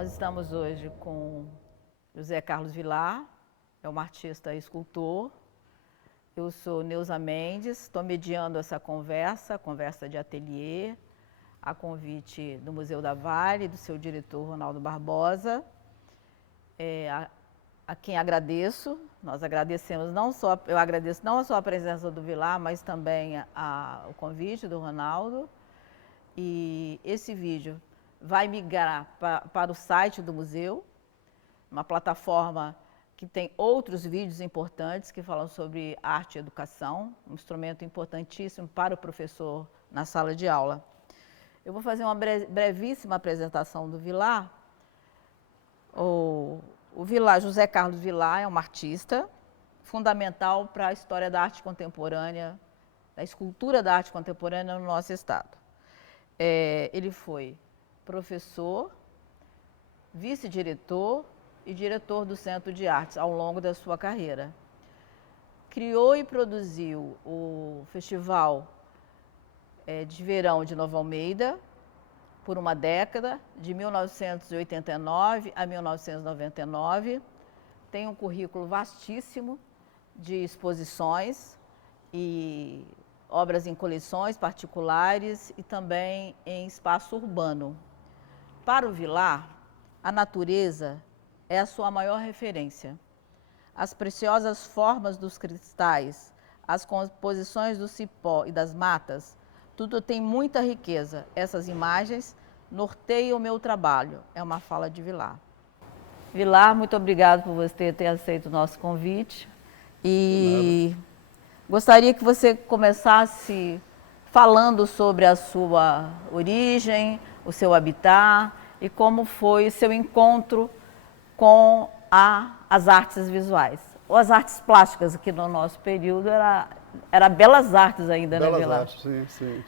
Nós estamos hoje com José Carlos Vilar, é um artista e escultor. Eu sou Neuza Mendes, estou mediando essa conversa de ateliê, a convite do Museu da Vale, do seu diretor Ronaldo Barbosa, a quem agradeço. Nós agradecemos eu agradeço não só a presença do Vilar, mas também o convite do Ronaldo. E esse vídeo vai migrar para o site do museu, uma plataforma que tem outros vídeos importantes que falam sobre arte e educação, um instrumento importantíssimo para o professor na sala de aula. Eu vou fazer uma brevíssima apresentação do Vilar. O Vilar, José Carlos Vilar, é um artista fundamental para a história da arte contemporânea, da escultura da arte contemporânea no nosso estado. Ele foi professor, vice-diretor e diretor do Centro de Artes ao longo da sua carreira. Criou e produziu o Festival de Verão de Nova Almeida por uma década, de 1989 a 1999. Tem um currículo vastíssimo de exposições e obras em coleções particulares e também em espaço urbano. Para o Vilar, a natureza é a sua maior referência. As preciosas formas dos cristais, as composições do cipó e das matas, tudo tem muita riqueza. Essas imagens norteiam o meu trabalho. É uma fala de Vilar. Vilar, muito obrigado por você ter aceito o nosso convite. E gostaria que você começasse falando sobre a sua origem, o seu habitat e como foi o seu encontro com as artes visuais, ou as artes plásticas, que no nosso período era belas artes ainda, né, Vilar? Belas artes, sim.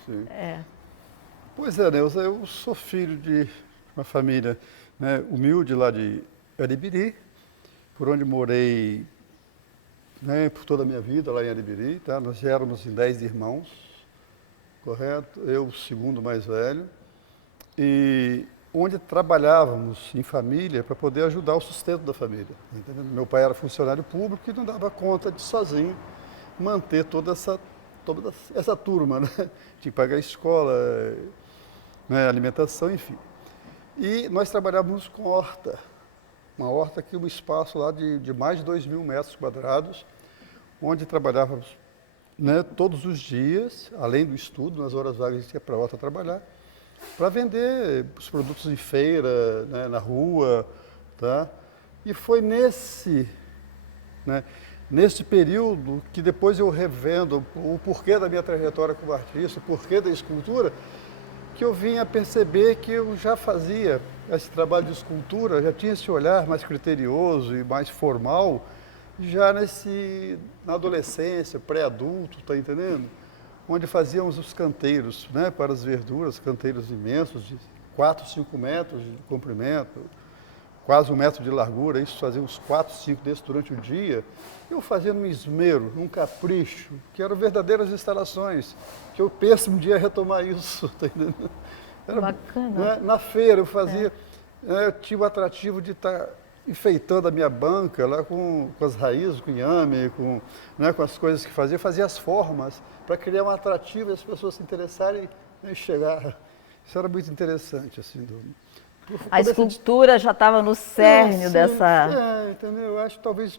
Pois é, Neuza, eu sou filho de uma família, né, humilde lá de Aribiri, por onde morei, né, por toda a minha vida lá em Aribiri, tá? Nós éramos em 10 irmãos, correto? Eu, o segundo mais velho, e onde trabalhávamos em família para poder ajudar o sustento da família. Entendeu? Meu pai era funcionário público e não dava conta de sozinho manter toda essa turma, né? Tinha que pagar a escola, né, alimentação, enfim. E nós trabalhávamos com horta, uma horta que um espaço lá de mais de 2.000 metros quadrados, onde trabalhávamos, né, todos os dias, além do estudo, nas horas vagas a gente ia para a horta trabalhar, para vender os produtos em feira, né, na rua, tá? E foi nesse período que depois eu revendo o porquê da minha trajetória como artista, o porquê da escultura, que eu vim a perceber que eu já fazia esse trabalho de escultura, já tinha esse olhar mais criterioso e mais formal, já na adolescência, pré-adulto, tá entendendo? Onde fazíamos os canteiros, né, para as verduras, canteiros imensos, de 4, 5 metros de comprimento, quase 1 metro de largura, isso fazia uns 4, 5 desses durante o dia. Eu fazia num esmero, num capricho, que eram verdadeiras instalações, que eu penso um dia retomar isso, tá entendendo? Era bacana. Né, na feira eu fazia, eu tinha o atrativo de estar enfeitando a minha banca lá com as raízes, com inhame, né, com as coisas que fazia as formas para criar um atrativo e as pessoas se interessarem em chegar. Isso era muito interessante, assim. A escultura já estava no cerne dessa... entendeu? Eu acho que talvez...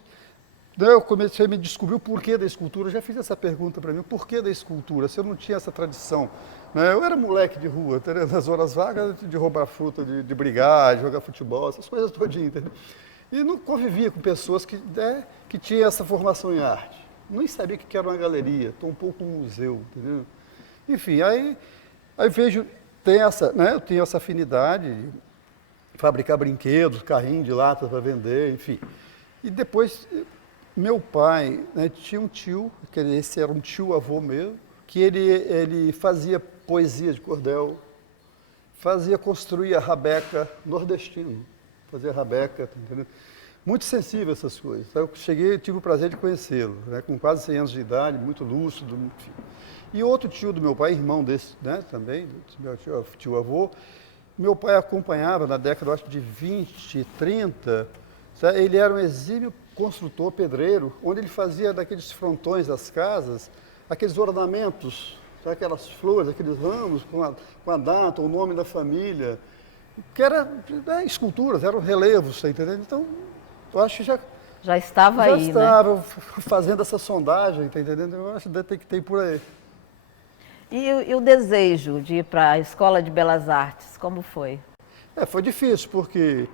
Eu comecei a me descobrir o porquê da escultura. Eu já fiz essa pergunta para mim, o porquê da escultura? Se eu não tinha essa tradição. Né? Eu era moleque de rua, entendeu? Nas horas vagas de roubar fruta, de brigar, de jogar futebol, essas coisas todinhas, entendeu? E não convivia com pessoas que tinham essa formação em arte. Nem sabia o que era uma galeria, estou um pouco um museu, entendeu? Enfim, aí vejo, eu tenho essa afinidade de fabricar brinquedos, carrinho de latas para vender, enfim. E depois, meu pai, né, tinha um tio, esse era um tio-avô mesmo, que ele fazia poesia de cordel, construía rabeca nordestino, fazia rabeca, entendeu? Muito sensível a essas coisas. Eu cheguei, tive o prazer de conhecê-lo, né, com quase 100 anos de idade, muito lúcido, enfim. E outro tio do meu pai, irmão desse, né, também, do meu tio-avô, meu pai acompanhava na década, eu acho, de 20, 30, tá? Ele era um exímio construtor pedreiro, onde ele fazia daqueles frontões das casas, aqueles ornamentos, tá? Aquelas flores, aqueles ramos com a data, o nome da família, que era esculturas, eram relevos, tá entendendo? Então, eu acho que já estava aí, estava, né? Fazendo essa sondagem, tá entendendo? Eu acho que tem por aí. E o desejo de ir para a Escola de Belas Artes, como foi? Foi difícil, porque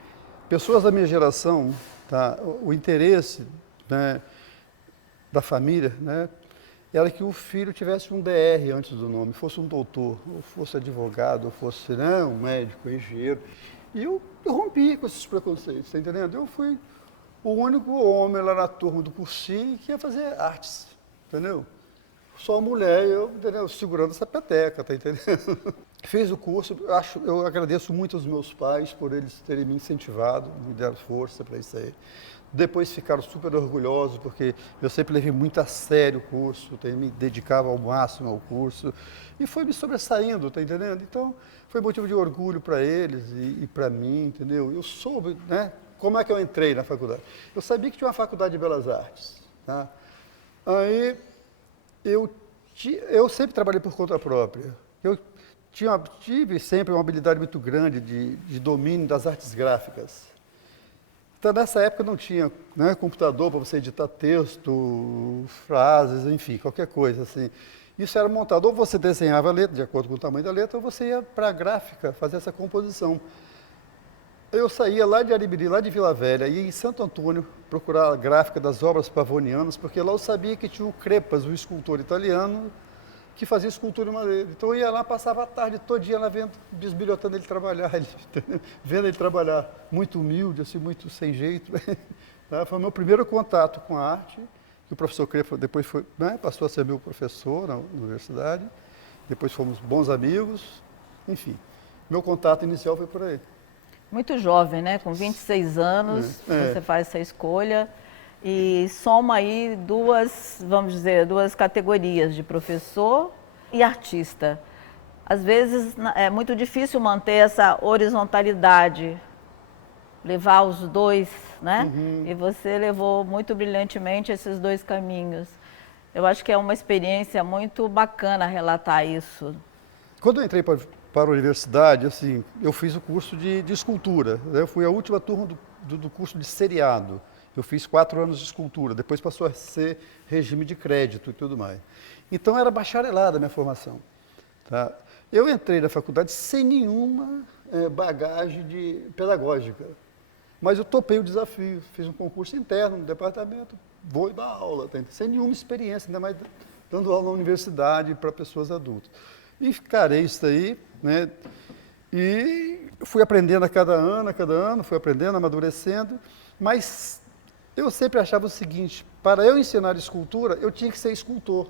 pessoas da minha geração, tá, o interesse, né, da família, né, era que o filho tivesse um DR antes do nome, fosse um doutor, ou fosse advogado, ou fosse, né, um médico, um engenheiro. E eu rompi com esses preconceitos, tá entendendo? Eu fui o único homem lá na turma do cursinho que ia fazer artes, entendeu? Só a mulher e eu, entendeu? Segurando essa peteca, tá entendendo? Fiz o curso, eu agradeço muito aos meus pais por eles terem me incentivado, me deram força para isso aí. Depois ficaram super orgulhosos, porque eu sempre levei muito a sério o curso, me dedicava ao máximo ao curso, e foi me sobressaindo, tá entendendo? Então, foi motivo de orgulho para eles e para mim, entendeu? Eu soube, né, como é que eu entrei na faculdade. Eu sabia que tinha uma faculdade de Belas Artes, tá? Aí, eu sempre trabalhei por conta própria. Eu tive sempre uma habilidade muito grande de domínio das artes gráficas. Então, nessa época não tinha, né, computador para você editar texto, frases, enfim, qualquer coisa assim. Isso era montado, ou você desenhava a letra, de acordo com o tamanho da letra, ou você ia para a gráfica fazer essa composição. Eu saía lá de Aribiri, lá de Vila Velha, ia em Santo Antônio procurar a gráfica das obras pavonianas, porque lá eu sabia que tinha o Crepas, o escultor italiano, que fazia escultura em madeira. Então eu ia lá, passava a tarde todinha lá vendo, bisbilhotando ele trabalhar, vendo ele trabalhar, muito humilde, assim, muito sem jeito. Foi o meu primeiro contato com a arte, que o professor Crepa depois foi, né, passou a ser meu professor na universidade, depois fomos bons amigos, enfim. Meu contato inicial foi por aí. Muito jovem, né? Com 26 anos, você faz essa escolha e soma aí vamos dizer, duas categorias de professor e artista. Às vezes é muito difícil manter essa horizontalidade, levar os dois, né? Uhum. E você levou muito brilhantemente esses dois caminhos. Eu acho que é uma experiência muito bacana relatar isso. Quando eu entrei para a universidade, assim, eu fiz o curso de escultura. Eu fui a última turma do curso de seriado. Eu fiz 4 anos de escultura, depois passou a ser regime de crédito e tudo mais. Então era bacharelada a minha formação. Tá? Eu entrei na faculdade sem nenhuma bagagem pedagógica, mas eu topei o desafio, fiz um concurso interno no departamento, vou dar aula, tá? Sem nenhuma experiência, ainda mais dando aula na universidade para pessoas adultas. E encarei isso aí, né? E fui aprendendo a cada ano, fui aprendendo, amadurecendo, mas eu sempre achava o seguinte, para eu ensinar escultura, eu tinha que ser escultor,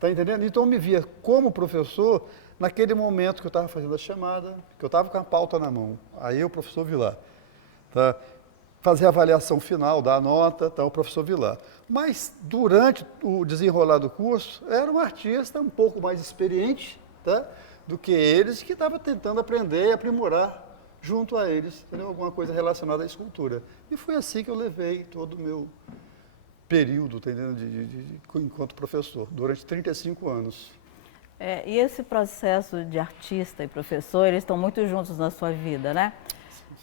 tá entendendo? Então eu me via como professor naquele momento que eu estava fazendo a chamada, que eu estava com a pauta na mão, aí o professor Vilar, tá? Fazer a avaliação final, dar a nota, tá? O professor Vilar. Mas durante o desenrolar do curso, era um artista um pouco mais experiente, tá? Do que eles, que estava tentando aprender e aprimorar junto a eles, entendeu? Alguma coisa relacionada à escultura. E foi assim que eu levei todo o meu período, entendeu? Enquanto professor, durante 35 anos. E esse processo de artista e professor, eles estão muito juntos na sua vida, né?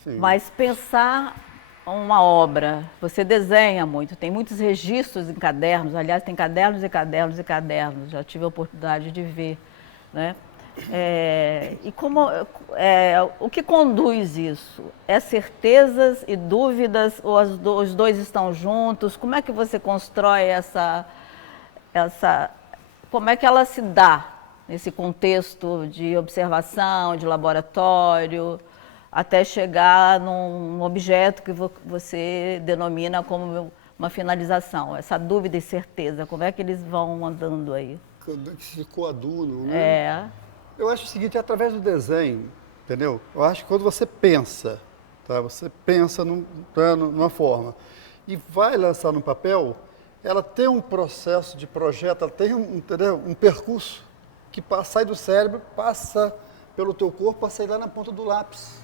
Sim. Mas pensar uma obra, você desenha muito, tem muitos registros em cadernos, aliás, tem cadernos e cadernos e cadernos, já tive a oportunidade de ver, né? O que conduz isso? É certezas e dúvidas ou os dois estão juntos? Como é que você constrói como é que ela se dá nesse contexto de observação, de laboratório, até chegar num objeto que você denomina como uma finalização? Essa dúvida e certeza, como é que eles vão andando aí? Que se coadunam, né? Eu acho o seguinte, é através do desenho, entendeu? Eu acho que quando você pensa, tá? Você pensa numa forma e vai lançar no papel, ela tem um processo de projeto, ela tem entendeu? Um percurso que sai do cérebro, passa pelo teu corpo para sair lá na ponta do lápis.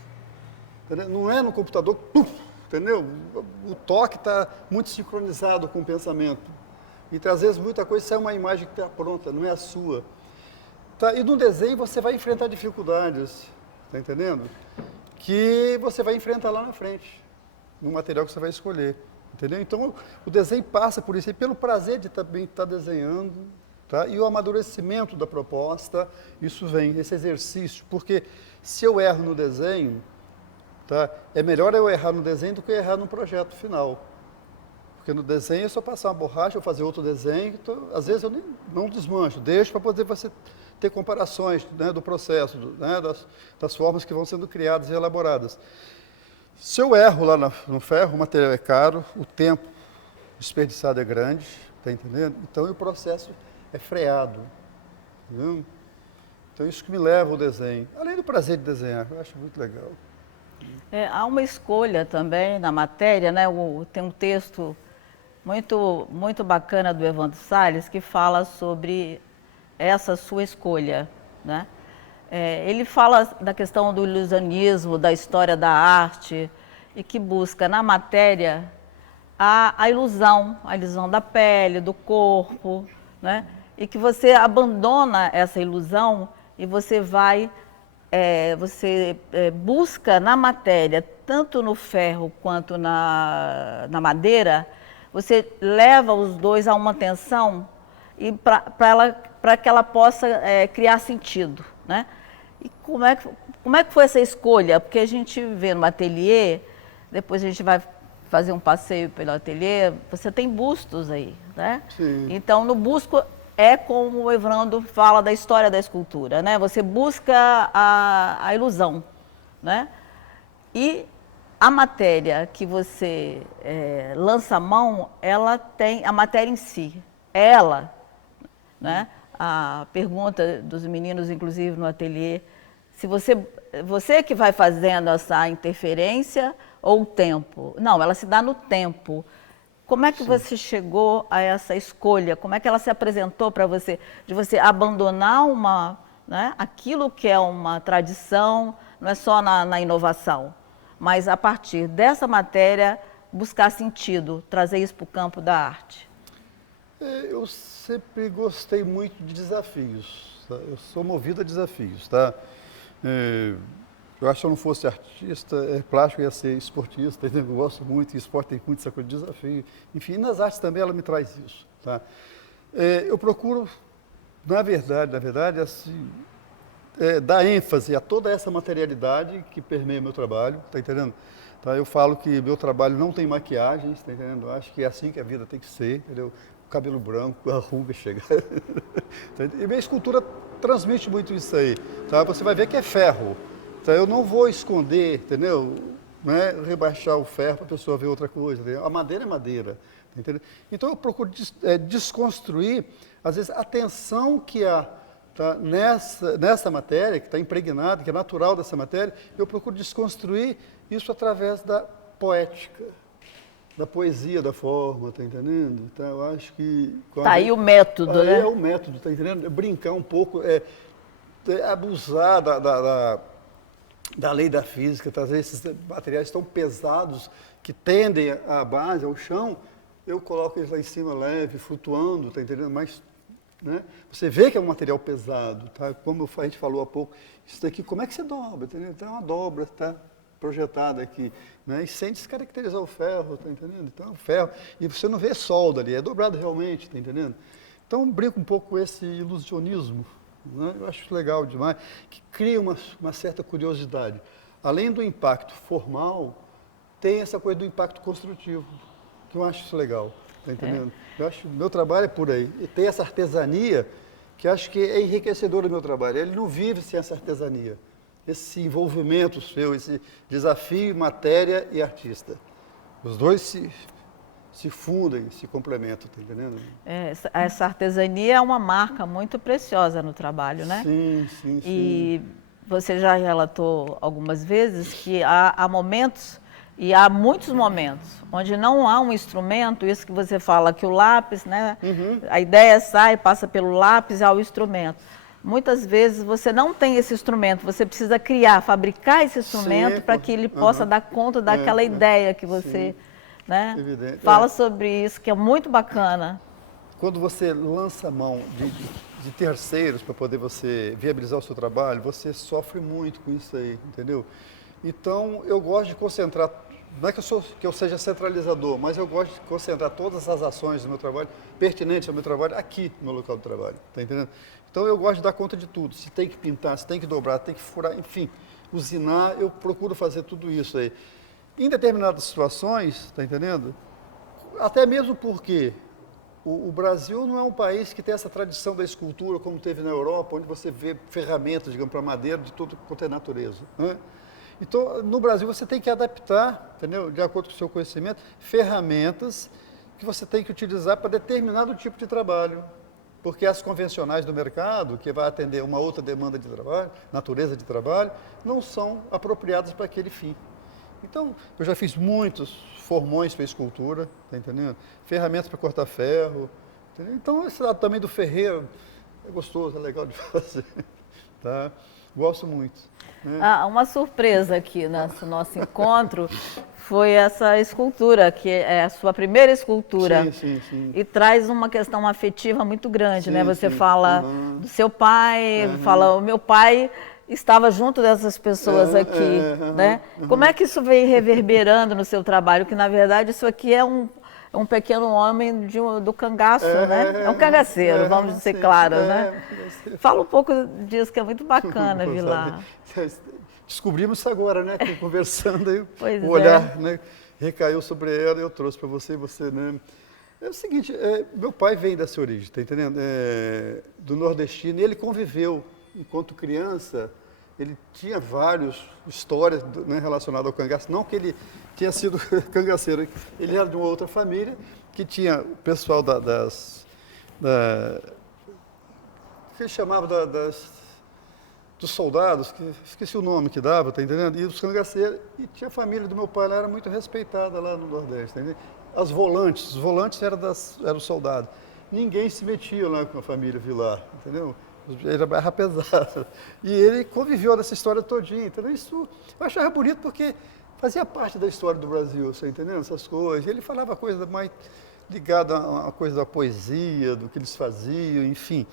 Entendeu? Não é no computador, puf, entendeu? O toque está muito sincronizado com o pensamento. E às vezes muita coisa sai uma imagem que está pronta, não é a sua. Tá? E no desenho você vai enfrentar dificuldades, tá entendendo? Que você vai enfrentar lá na frente, no material que você vai escolher. Entendeu? Então, o desenho passa por isso, e pelo prazer de também estar desenhando, tá? E o amadurecimento da proposta, isso vem, esse exercício. Porque se eu erro no desenho, tá? É melhor eu errar no desenho do que errar no projeto final. Porque no desenho é só passar uma borracha, ou fazer outro desenho, então, às vezes eu não desmancho, deixo para poder você ter comparações, né, do processo, né, das formas que vão sendo criadas e elaboradas. Se eu erro lá no ferro, o material é caro, o tempo desperdiçado é grande, tá entendendo? Então o processo é freado. Entendeu? Então isso que me leva ao desenho. Além do prazer de desenhar, eu acho muito legal. Há uma escolha também na matéria, né? Tem um texto muito bacana do Evandro Salles que fala sobre essa sua escolha, né? Ele fala da questão do ilusionismo, da história da arte, e que busca na matéria a ilusão da pele, do corpo, né? E que você abandona essa ilusão e você busca na matéria, tanto no ferro quanto na madeira, você leva os dois a uma tensão e para que ela possa criar sentido, né? E como é que foi essa escolha? Porque a gente vê no ateliê, depois a gente vai fazer um passeio pelo ateliê, você tem bustos aí, né? Sim. Então, no busto é como o Evandro fala da história da escultura, né? Você busca a ilusão, né? E a matéria que você lança a mão, ela tem a matéria em si, ela, né? A pergunta dos meninos, inclusive no ateliê, se você que vai fazendo essa interferência ou o tempo? Não, ela se dá no tempo. Como é que você chegou a essa escolha? Como é que ela se apresentou para você? De você abandonar né, aquilo que é uma tradição, não é só na inovação, mas a partir dessa matéria buscar sentido, trazer isso para o campo da arte. Eu sempre gostei muito de desafios, tá? Eu sou movido a desafios, tá? Eu acho que se eu não fosse artista, plástico, eu ia ser esportista, eu gosto muito, e esporte tem muito essa coisa de desafio. Enfim, nas artes também ela me traz isso, tá? Eu procuro, na verdade, assim, dar ênfase a toda essa materialidade que permeia meu trabalho, tá entendendo? Tá, eu falo que meu trabalho não tem maquiagens, tá entendendo? Eu acho que é assim que a vida tem que ser, entendeu? Cabelo branco, a ruga chega. E minha escultura transmite muito isso aí, tá? Você vai ver que é ferro. Tá? Eu não vou esconder, entendeu? Não é rebaixar o ferro para a pessoa ver outra coisa. Entendeu? A madeira é madeira. Entendeu? Então eu procuro desconstruir, às vezes, a tensão que há, tá, nessa matéria, que está impregnada, que é natural dessa matéria, eu procuro desconstruir isso através da poética, da poesia da forma, tá entendendo? Então eu acho que... Tá aí o método, né? É o método, tá entendendo? Brincar um pouco, abusar da lei da física, trazer esses materiais tão pesados que tendem à base, ao chão, eu coloco eles lá em cima leve, flutuando, tá entendendo? Mas, né? Você vê que é um material pesado, tá? Como a gente falou há pouco, isso daqui, como é que você dobra, entendeu? Então é uma dobra, tá projetada aqui, né? E sem descaracterizar o ferro, tá entendendo? Então é um ferro, e você não vê solda ali, é dobrado realmente, tá entendendo? Então brinco um pouco com esse ilusionismo, né? Eu acho legal demais, que cria uma certa curiosidade. Além do impacto formal, tem essa coisa do impacto construtivo, que eu acho isso legal, tá entendendo? Eu acho que o meu trabalho é por aí. E tem essa artesania, que eu acho que é enriquecedora do meu trabalho. Ele não vive sem essa artesania, esse envolvimento seu, esse desafio, matéria e artista. Os dois se fundem, se complementam, tá entendendo? Essa artesania é uma marca muito preciosa no trabalho, né? Sim. E você já relatou algumas vezes que há momentos, e há muitos momentos, onde não há um instrumento, isso que você fala, que o lápis, né? Uhum. A ideia sai, passa pelo lápis ao instrumento. muitas vezes você não tem esse instrumento, você precisa fabricar esse instrumento para que ele possa dar conta daquela ideia que você, né, fala sobre isso, que é muito bacana. Quando você lança a mão de terceiros para poder você viabilizar o seu trabalho, você sofre muito com isso aí, entendeu? Então, eu gosto de concentrar, não é que eu seja centralizador, mas eu gosto de concentrar todas as ações do meu trabalho, pertinentes ao meu trabalho, aqui no meu local de trabalho, tá entendendo? Então, eu gosto de dar conta de tudo. Se tem que pintar, se tem que dobrar, tem que furar, enfim, usinar, eu procuro fazer tudo isso aí. Em determinadas situações, tá entendendo? Até mesmo porque o Brasil não é um país que tem essa tradição da escultura como teve na Europa, onde você vê ferramentas, digamos, para madeira de tudo quanto é natureza, né? Então, no Brasil, você tem que adaptar, entendeu? De acordo com o seu conhecimento, ferramentas que você tem que utilizar para determinado tipo de trabalho. Porque as convencionais do mercado, que vai atender uma outra demanda de trabalho, natureza de trabalho, não são apropriadas para aquele fim. Então, eu já fiz muitos formões para escultura, tá entendendo? Ferramentas para cortar ferro, entendeu? Então, esse lado também do ferreiro é gostoso, é legal de fazer, tá? Gosto muito. Né? Uma surpresa aqui nesse nosso encontro foi essa escultura, que é a sua primeira escultura. Sim, sim, sim. E traz uma questão afetiva muito grande, né? Você fala do seu pai, fala, o meu pai estava junto dessas pessoas aqui, né? Como é que isso veio reverberando no seu trabalho? Que, na verdade, isso aqui é um pequeno homem do cangaço, né? É um cangaceiro, vamos ser claros, né? Fala um pouco disso, que é muito bacana, Vilar. Descobrimos isso agora, né? Conversando aí, o olhar, né, recaiu sobre ela e eu trouxe para você e você, né? É o seguinte, meu pai vem dessa origem, tá entendendo? Do nordestino, e ele conviveu, enquanto criança, ele tinha várias histórias, né, relacionadas ao cangaço, não que ele tinha sido cangaceiro, ele era de uma outra família, que tinha o pessoal que ele chamava dos soldados, que esqueci o nome que dava, tá entendendo? E os cangaceiros, e tinha a família do meu pai, ela era muito respeitada lá no Nordeste, tá entendendo? Os volantes eram soldados. Ninguém se metia lá com a família Vilar, entendeu? Ele era pesado. E ele conviveu nessa história todinha, entendeu? Isso eu achava bonito porque fazia parte da história do Brasil, você entendeu? Essas coisas. Ele falava coisa mais ligada a coisa da poesia, do que eles faziam, enfim.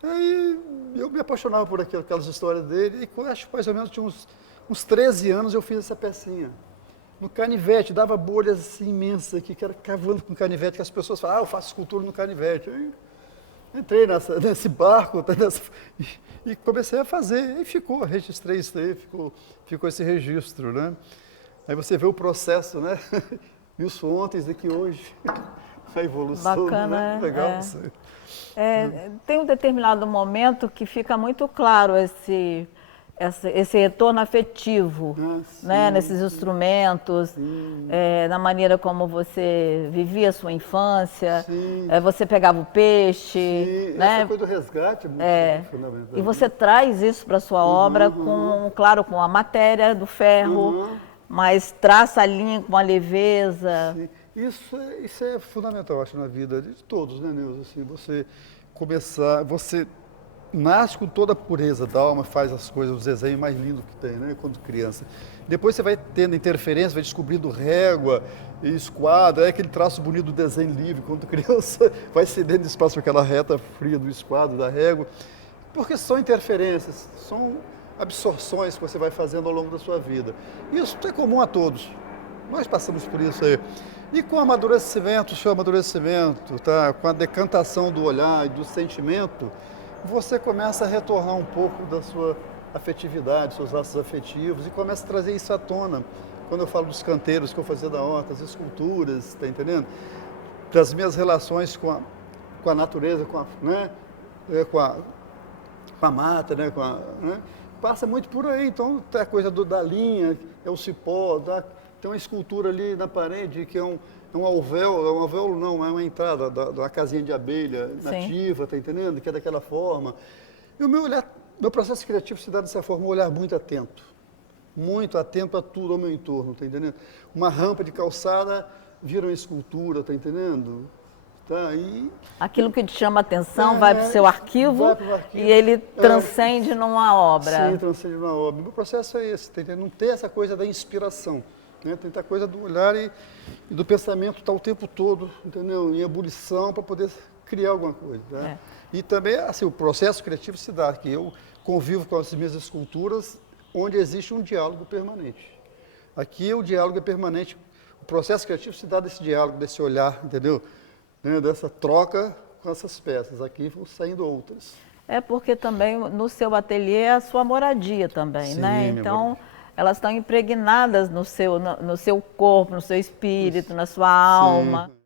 Aí eu me apaixonava por aquelas histórias dele e acho que mais ou menos tinha uns 13 anos eu fiz essa pecinha. No canivete, dava bolhas assim, imensas aqui, que era cavando com canivete, que as pessoas falavam, eu faço escultura no canivete. Aí, entrei nesse barco e comecei a fazer, e registrei isso aí, ficou esse registro, né? Aí você vê o processo, né? Isso ontem, isso aqui hoje, a evolução, bacana, né? Legal isso aí. Tem um determinado momento que fica muito claro esse retorno afetivo, né, nesses instrumentos, na maneira como você vivia a sua infância, você pegava o peixe. Sim, né? Essa coisa do resgate é muito fundamental. E você traz isso para a sua obra, claro, com a matéria do ferro, mas traça a linha com uma leveza. Sim. Isso é fundamental, acho, na vida de todos, né, Neuza? Assim, você nasce com toda a pureza da alma, faz as coisas, os desenhos mais lindos que tem, né, quando criança. Depois você vai tendo interferência, vai descobrindo régua e esquadro, aquele traço bonito do desenho livre, quando criança vai cedendo espaço para aquela reta fria do esquadro, da régua, porque são interferências, são absorções que você vai fazendo ao longo da sua vida. Isso é comum a todos, nós passamos por isso aí. E com o amadurecimento, tá? Com a decantação do olhar e do sentimento, você começa a retornar um pouco da sua afetividade, seus laços afetivos, e começa a trazer isso à tona. Quando eu falo dos canteiros que eu fazia da horta, as esculturas, tá entendendo? Das minhas relações com a natureza, com a mata, né? Passa muito por aí. Então, tem a coisa da linha, é o cipó, tem uma escultura ali na parede que é um alvéolo não, é uma entrada da casinha de abelha nativa, tá entendendo? Que é daquela forma. E o meu processo criativo se dá dessa forma, um olhar muito atento a tudo ao meu entorno, tá entendendo? Uma rampa de calçada vira uma escultura, tá entendendo? Tá? E aquilo que te chama a atenção vai para o seu arquivo, e ele transcende numa obra. Sim, transcende numa obra. O meu processo é esse, não ter essa coisa da inspiração, né? Tem a coisa do olhar e do pensamento estar o tempo todo, entendeu? Em ebulição para poder criar alguma coisa. Né? E também assim, o processo criativo se dá, que eu convivo com as minhas esculturas onde existe um diálogo permanente. Aqui o diálogo é permanente, o processo criativo se dá desse diálogo, desse olhar, entendeu? Né, dessa troca com essas peças. Aqui vão saindo outras. É porque também no seu ateliê é a sua moradia também, sim, né? Então, elas estão impregnadas no seu corpo, no seu espírito, na sua alma. Sim.